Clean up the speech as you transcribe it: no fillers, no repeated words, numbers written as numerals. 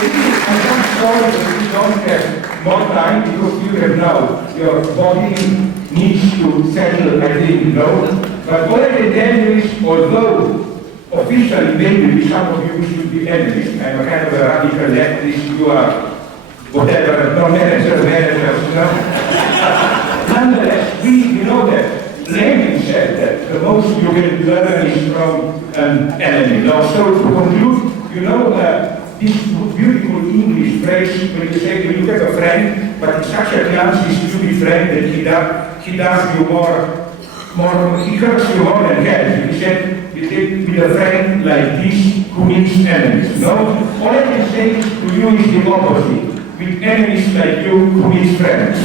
I'm just sorry that you don't have more time because you have now. Your body needs to settle, I think, you know. But what I can tell you is, although officially maybe some of you should be enemies, I'm a kind of a radical leftist, you are whatever, no managers, you know. Nonetheless, we know that Lenin said that the most you can learn is from an enemy. Now, so to conclude, you know, this beautiful English phrase when you say you have a friend, but it's such a clumsy, stupid friend that he does you he hurts you more than helps. He said, you take with a friend like this who needs enemies. No? All I can say to you is the opposite. With enemies like you who needs friends.